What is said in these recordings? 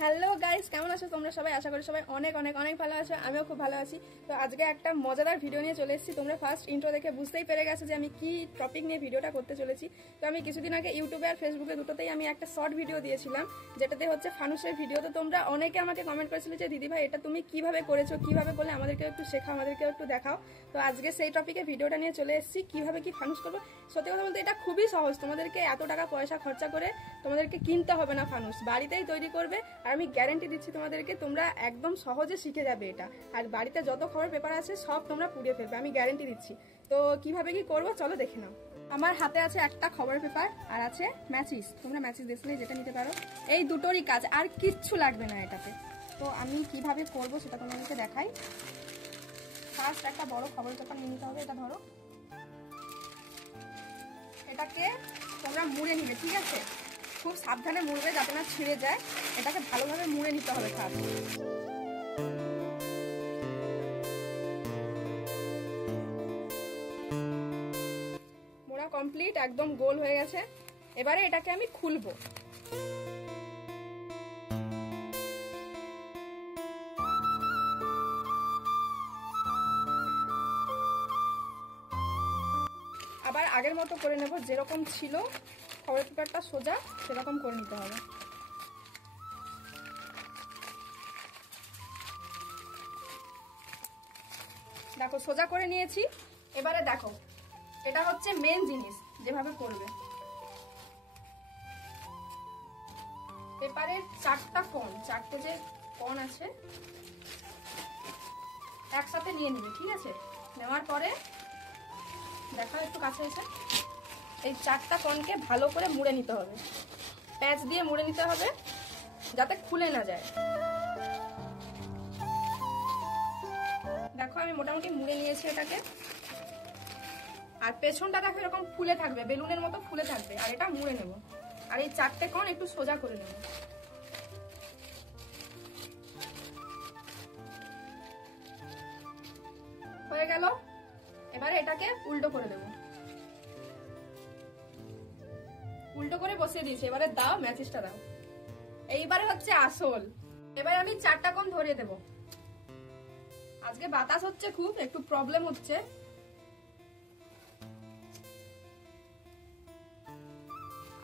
Hello guys, কেমন আছো তোমরা সবাই? আশা করি সবাই অনেক অনেক অনেক ভালো আছো। আমিও খুব ভালো আছি। তো আজকে একটা মজাদার ভিডিও নিয়ে চলে এসেছি। তোমরা ফার্স্ট ইন্ট্রো দেখে বুঝতেই পেরে গেছো যে আমি কি টপিক নিয়ে ভিডিওটা করতে চলেছি। তো আমি কিছুদিন আগে ইউটিউবে আর ফেসবুকে দুটোতেই আমি একটা শর্ট ভিডিও দিয়েছিলাম, যেটাতে হচ্ছে ফানুসের ভিডিও। তো তোমরা অনেকে আমাকে কমেন্ট করেছিলে যে দিদি ভাই এটা তুমি কিভাবে করেছো, কিভাবে করলে আমাদেরকে একটু শেখাও, আমাদেরকে একটু দেখাও। তো আজকে সেই টপিকে ভিডিওটা নিয়ে চলে এসেছি, কিভাবে কি ফানুস করবো। সত্যি কথা বলতে এটা খুবই সহজ, তোমাদেরকে এত টাকা পয়সা খরচা করে তোমাদেরকে কিনতে হবে না, ফানুস বাড়িতেই তৈরি করবে। আর আমি গ্যারান্টি দিচ্ছি তোমাদেরকে, তোমরা একদম সহজে শিখে যাবে এটা। আর বাড়িতে যত খবর পেপার আছে সব তোমরা পুড়িয়ে ফেলবে, আমি গ্যারান্টি দিচ্ছি। তো কিভাবে কি করবো চলো দেখে নাও। আমার হাতে আছে একটা খবর পেপার আর আছে ম্যাচিস। তোমরা ম্যাচিস দেখলে যেটা নিতে পারো, এই দুটোরই কাজ, আর কিচ্ছু লাগবে না এটাতে। তো আমি কিভাবে করব সেটা তোমাদেরকে দেখাই। ফার্স্ট একটা বড় খবর পেপার নিয়ে নিতে হবে। এটা ধরো, এটাকে তোমরা মুড়ে নিবে, ঠিক আছে? খুব সাবধানে মুড়বে যাতে না ছিঁড়ে যায়। এটাকে ভালোভাবে মুড়ে নিতে হবে ফার্স্ট। মোড়া কমপ্লিট, একদম গোল হয়ে গেছে। এবারে এটাকে আমি খুলবো। আবার আগের মতো করে নেব, যেরকম ছিল খবর পেপারটা সোজা সেরকম করে নিতে হবে। দেখো সোজা করে নিয়েছি। এবারে দেখো, এটা হচ্ছে মেন জিনিস, যেভাবে করবে। পেপারের চারটে যে কোণ আছে একসাথে নিয়ে নিবে, ঠিক আছে? নেওয়ার পরে দেখো একটু কাছে এসে এই চারটা কোণকে ভালো করে মুড়ে নিতে হবে, প্যাঁচ দিয়ে মুড়ে নিতে হবে যাতে খুলে না যায়। দেখো আমি মোটামুটি মুড়ে নিয়েছি এটাকে। আর পেছনটা দেখো এরকম ফুলে থাকবে, বেলুনের মতো ফুলে থাকবে। আর এটা মুড়ে নেব। আর এই চারটে কোণ একটু সোজা করে নেব। হয়ে গেল। এবারে এটাকে উল্টো করে দেব। উল্টো করে বসিয়ে দিয়েছি। এবারে দাও ম্যাচিসটা দাও। এইবারে হচ্ছে আসল। এবার আমি চারটা কোণ ধরিয়ে দেব। আজকে বাতাস হচ্ছে, খুব একটু প্রবলেম হচ্ছে।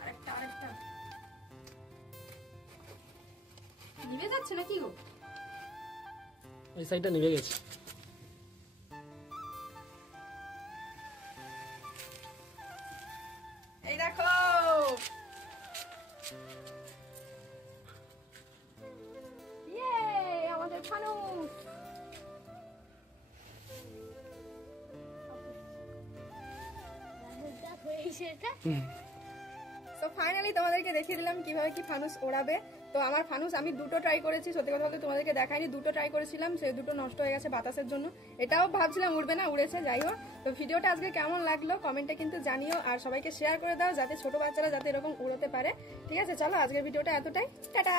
আরেকটা নিভে যাচ্ছে না কি গো? এই সাইডটা নিভে গেছে। এই দেখো, ইয়ে আমাদের ফানুস। তো ফাইনালি তোমাদেরকে দেখিয়ে দিলাম কিভাবে কি ফানুস ওড়াবে। তো আমার ফানুস আমি দুটো ট্রাই করেছি, সত্যি কথা বলতে তোমাদেরকে দেখাইনি। দুটো ট্রাই করেছিলাম, সেই দুটো নষ্ট হয়ে গেছে বাতাসের জন্য। এটাও ভাবছিলাম উড়বে না, উড়েছে। যাই হোক, তো ভিডিওটা আজকে কেমন লাগলো কমেন্টে কিন্তু জানিও। আর সবাইকে শেয়ার করে দাও যাতে ছোট বাচ্চারা যাতে এরকম উড়োতে পারে। ঠিক আছে, চলো আজকের ভিডিওটা এতটাই। টাটা।